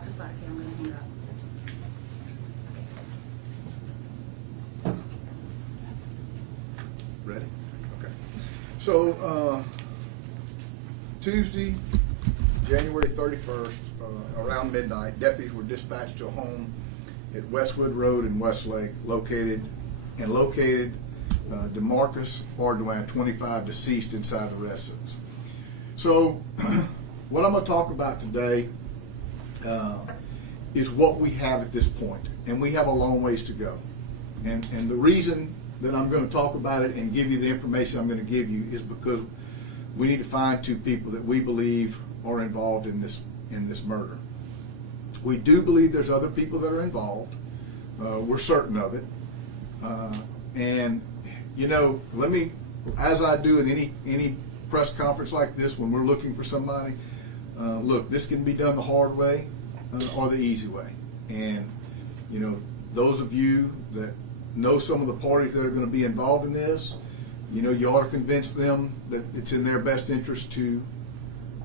To start here, I'm going to hang up. Ready? Okay. So, Tuesday, January 31st, around midnight, deputies were dispatched to a home at Westwood Road in Westlake, located DeMarcus Bardouin, 25, deceased inside the residence. So, what I'm going to talk about today is what we have at this point, and we have a long ways to go. And the reason that I'm going to talk about it and give you the information I'm going to give you is because we need to find two people that we believe are involved in this murder. We do believe there's other people that are involved. We're certain of it. And you know, let me, as I do in any press conference like this, when we're looking for somebody, look, this can be done the hard way or the easy way. And you know, those of you that know some of the parties that are going to be involved in this, you know, you ought to convince them that it's in their best interest to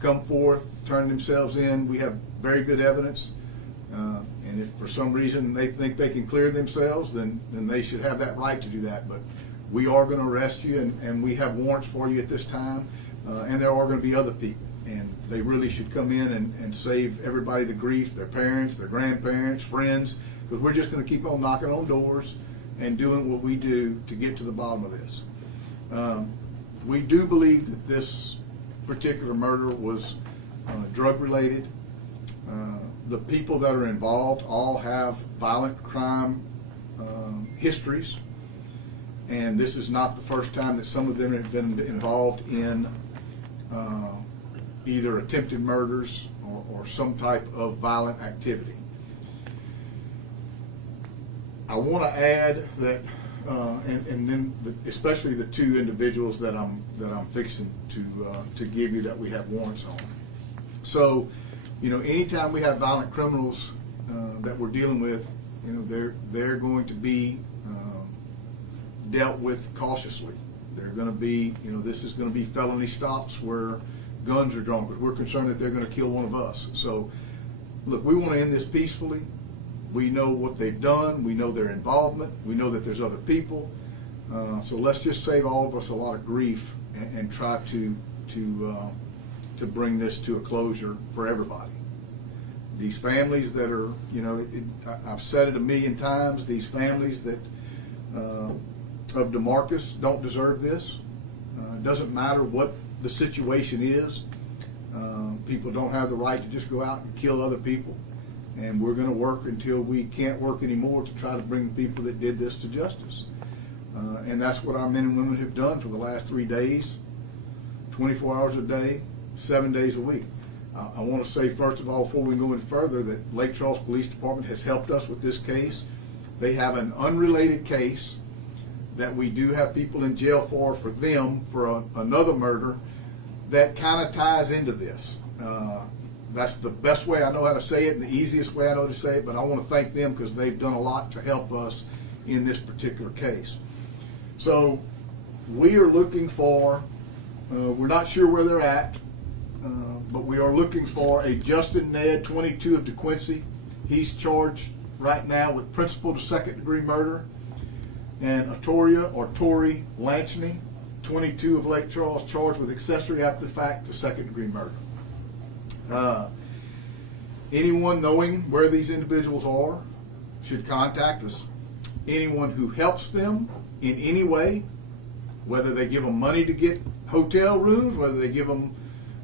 come forth, turn themselves in. We have very good evidence, and if for some reason they think they can clear themselves, then they should have that right to do that. But we are going to arrest you, and we have warrants for you at this time, and there are going to be other people. And they really should come in and save everybody the grief, their parents, their grandparents, friends, because we're just going to keep on knocking on doors and doing what we do to get to the bottom of this. We do believe that this particular murder was drug-related. The people that are involved all have violent crime histories, and this is not the first time that some of them have been involved in either attempted murders or some type of violent activity. I want to add that, and then especially the two individuals that I'm fixing to give you that we have warrants on. So, you know, anytime we have violent criminals that we're dealing with, you know, they're going to be dealt with cautiously. They're going to be, you know, this is going to be felony stops where guns are drawn because we're concerned that they're going to kill one of us. So, look, we want to end this peacefully. We know what they've done. We know their involvement. We know that there's other people. So let's just save all of us a lot of grief and try to bring this to a closure for everybody. These families that are, you know, I've said it a million times. These families that of DeMarcus don't deserve this. It doesn't matter what the situation is. People don't have the right to just go out and kill other people. And we're going to work until we can't work anymore to try to bring the people that did this to justice. And that's what our men and women have done for the last 3 days, 24 hours a day, 7 days a week. I want to say, first of all, before we go any further, that Lake Charles Police Department has helped us with this case. They have an unrelated case that we do have people in jail for them for another murder that kind of ties into this. That's the best way I know how to say it and the easiest way I know to say it, but I want to thank them because they've done a lot to help us in this particular case. So we are looking for, we're not sure where they're at, but we are looking for a Justin Ned, 22 of DeQuincy. He's charged right now with principal to second-degree murder, and Tori Lanchney, 22 of Lake Charles, charged with accessory after the fact to second-degree murder. Anyone knowing where these individuals are should contact us. Anyone who helps them in any way, whether they give them money to get hotel rooms, whether they give them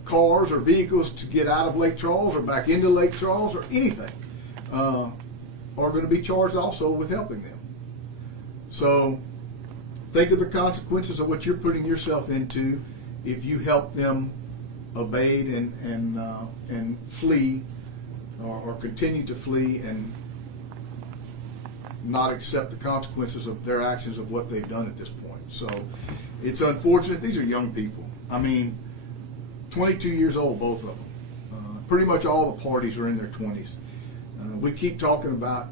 cars or vehicles to get out of Lake Charles or back into Lake Charles or anything, are going to be charged also with helping them. So think of the consequences of what you're putting yourself into if you help them evade and flee or continue to flee and not accept the consequences of their actions of what they've done at this point. So it's unfortunate. These are young people. I mean, 22 years old, both of them. Pretty much all the parties are in their 20s. We keep talking about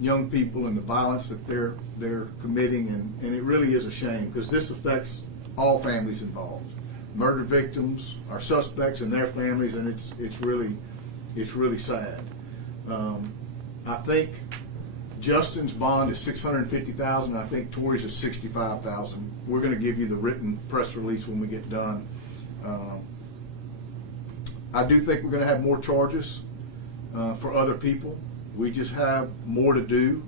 young people and the violence that they're committing, and it really is a shame because this affects all families involved. Murder victims, our suspects and their families, and it's really It's really sad. I think Justin's bond is $650,000. I think Tori's is $65,000. We're going to give you the written press release when we get done. I do think we're going to have more charges for other people. We just have more to do.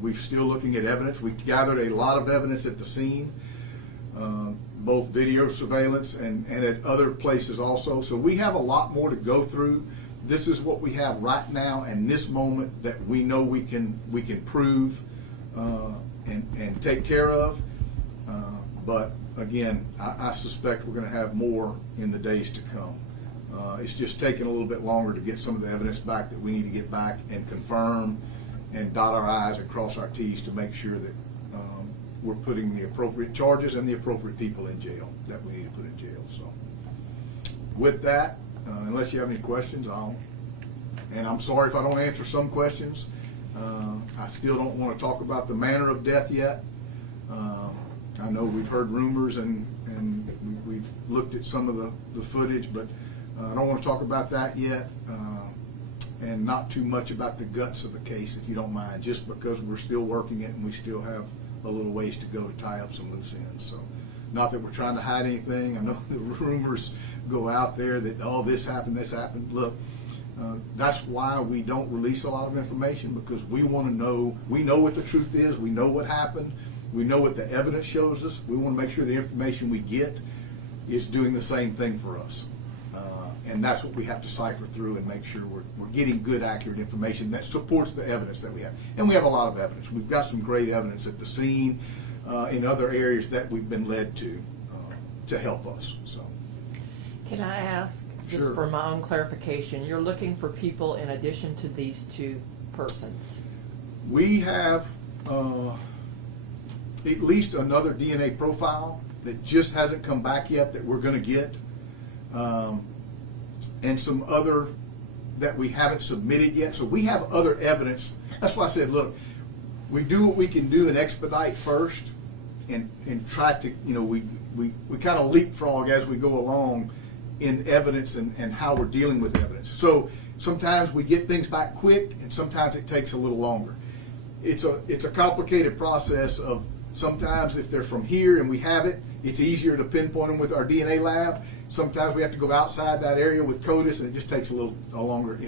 We're still looking at evidence. We gathered a lot of evidence at the scene, both video surveillance and at other places also. So we have a lot more to go through. This is what we have right now and this moment that we know we can prove and take care of. But again, I suspect we're going to have more in the days to come. It's just taking a little bit longer to get some of the evidence back that we need to get back and confirm and dot our I's and cross our T's to make sure that we're putting the appropriate charges and the appropriate people in jail that we need to put in jail. So with that, unless you have any questions, and I'm sorry if I don't answer some questions. I still don't want to talk about the manner of death yet. I know we've heard rumors and we've looked at some of the footage, but I don't want to talk about that yet, and not too much about the guts of the case, if you don't mind, just because we're still working it and we still have a little ways to go to tie up some loose ends. So, not that we're trying to hide anything. I know the rumors go out there that, oh, this happened, this happened. Look, that's why we don't release a lot of information, because we want to know, we know what the truth is, we know what happened, we know what the evidence shows us. We want to make sure the information we get is doing the same thing for us. And that's what we have to cipher through and make sure we're getting good, accurate information that supports the evidence that we have. And we have a lot of evidence. We've got some great evidence at the scene, in other areas that we've been led to help us. So, can I ask, just Sure. for my own clarification, you're looking for people in addition to these two persons? we have at least another DNA profile that just hasn't come back yet that we're going to get. And some other that we haven't submitted yet. So we have other evidence. That's why I said, look, we do what we can do and expedite first and try to, we kind of leapfrog as we go along in evidence and how we're dealing with evidence. So sometimes we get things back quick and sometimes it takes a little longer. It's a complicated process of sometimes if they're from here and we have it, it's easier to pinpoint them with our DNA lab. Sometimes we have to go outside that area with CODIS, and it just takes a little longer.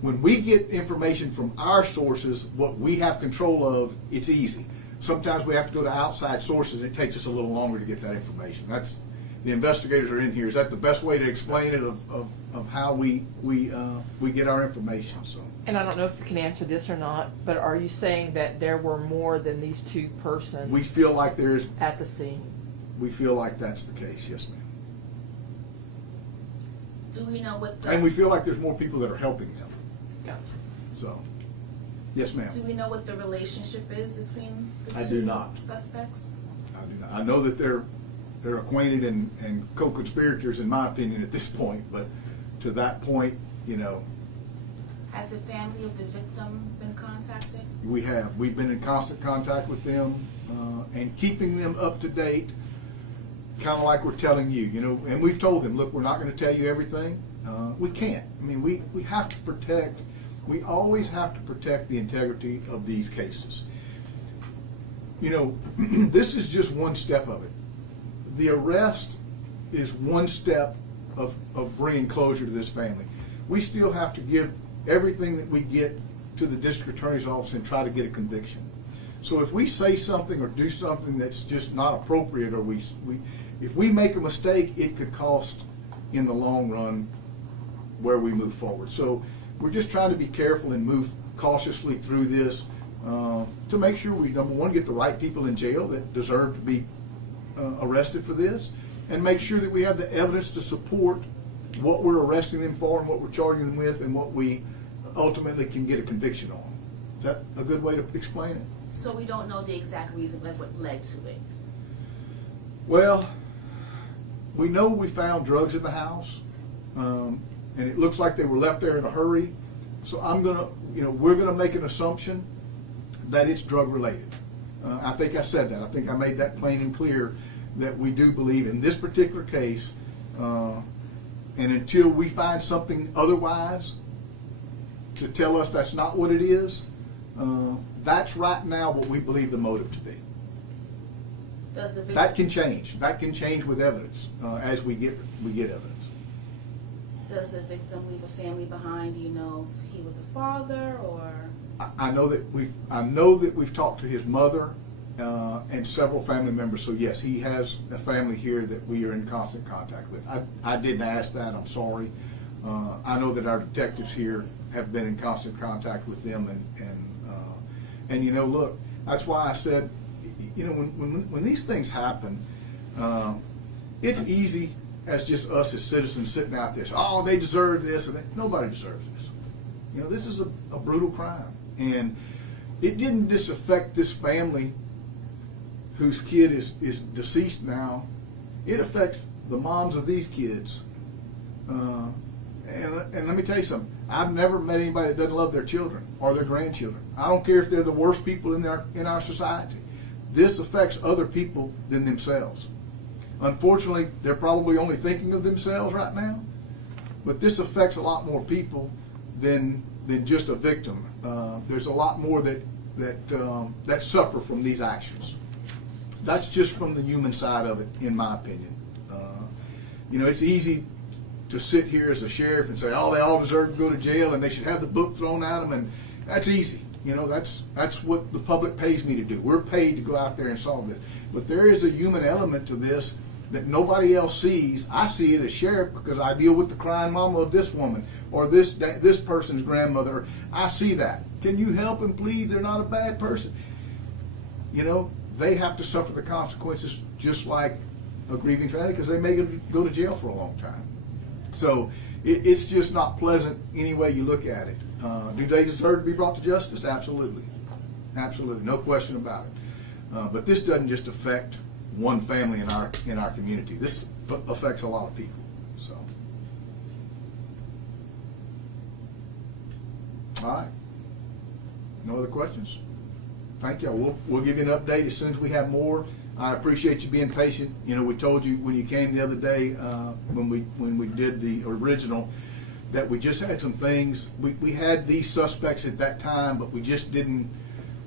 When we get information from our sources, what we have control of, it's easy. Sometimes we have to go to outside sources, and it takes us a little longer to get that information. That's the investigators are in here. Is that the best way to explain it of how we get our information? So. And I don't know if you can answer this or not, but are you saying that there were more than these two persons? We feel like there's at the scene. We feel like that's the case. Yes, ma'am. Do we know what the... And we feel like there's more people that are helping them. Gotcha. So, yes, ma'am. Do we know what the relationship is between the two I do not. suspects? I do not. I know that they're acquainted and co-conspirators, in my opinion, at this point. But to that point, Has the family of the victim been contacted? we have. We've been in constant contact with them and keeping them up to date, kind of like we're telling you, and we've told them, look, we're not going to tell you everything. We can't. I mean, we have to protect, we always have to protect the integrity of these cases. This is just one step of it. The arrest is one step of bringing closure to this family. We still have to give everything that we get to the district attorney's office and try to get a conviction. So if we say something or do something that's just not appropriate, or if we make a mistake, it could cost in the long run where we move forward. So we're just trying to be careful and move cautiously through this to make sure we, number one, get the right people in jail that deserve to be arrested for this, and make sure that we have the evidence to support what we're arresting them for and what we're charging them with and what we ultimately can get a conviction on. Is that a good way to explain it? So we don't know the exact reason, like what led to it? Well, we know we found drugs in the house, and it looks like they were left there in a hurry. So we're gonna make an assumption that it's drug related. I think I said that. I think I made that plain and clear that we do believe in this particular case. And until we find something otherwise, to tell us that's not what it is, that's right now what we believe the motive to be. Does the victim? That can change. That can change with evidence as we get evidence. Does the victim leave a family behind? Do you know if he was a father or? I know that we've talked to his mother and several family members. So yes, he has a family here that we are in constant contact with. I didn't ask that. I'm sorry. I know that our detectives here have been in constant contact with them, and you know, look, that's why I said, you know, when these things happen, it's easy as just us as citizens sitting out there. Oh, they deserve this, and nobody deserves this. You know, this is a brutal crime, and it didn't just affect this family whose kid is deceased now. It affects the moms of these kids. And let me tell you something. I've never met anybody that doesn't love their children or their grandchildren. I don't care if they're the worst people in our society. This affects other people than themselves. Unfortunately, they're probably only thinking of themselves right now, but this affects a lot more people than just a victim. There's a lot more that suffer from these actions. That's just from the human side of it, in my opinion. You know, it's easy to sit here as a sheriff and say, oh, they all deserve to go to jail and they should have the book thrown at them, and that's easy. You know, that's what the public pays me to do. We're paid to go out there and solve this. But there is a human element to this that nobody else sees. I see it as sheriff because I deal with the crying mama of this woman or this person's grandmother. I see that. Can you help them, please? They're not a bad person. You know, they have to suffer the consequences just like a grieving family because they may go to jail for a long time. So it's just not pleasant any way you look at it. Do they deserve to be brought to justice? Absolutely. Absolutely. No question about it. But this doesn't just affect one family in our community. This affects a lot of people. So, all right. No other questions? Thank you. We'll give you an update as soon as we have more. I appreciate you being patient. You know, we told you when you came the other day when we did the original that we just had some things. We had these suspects at that time, but we just didn't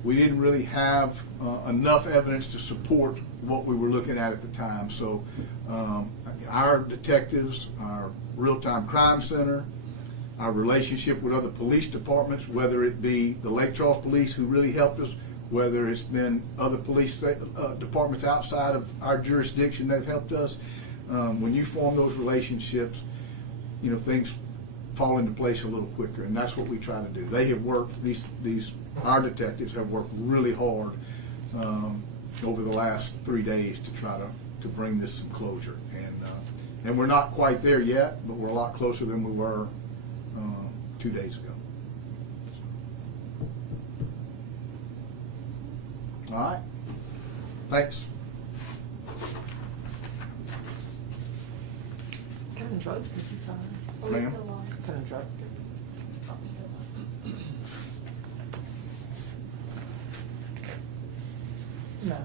really have enough evidence to support what we were looking at the time. So our detectives, our real-time crime center, our relationship with other police departments, whether it be the Lake Charles Police who really helped us, whether it's been other police departments outside of our jurisdiction that have helped us. When you form those relationships, you know, things fall into place a little quicker, and that's what we try to do. They have worked, our detectives have worked really hard over the last 3 days to try to bring this some closure. And we're not quite there yet, but we're a lot closer than we were 2 days ago. All right. Thanks. What kind of drugs did you find? Ma'am? What kind of drug? No.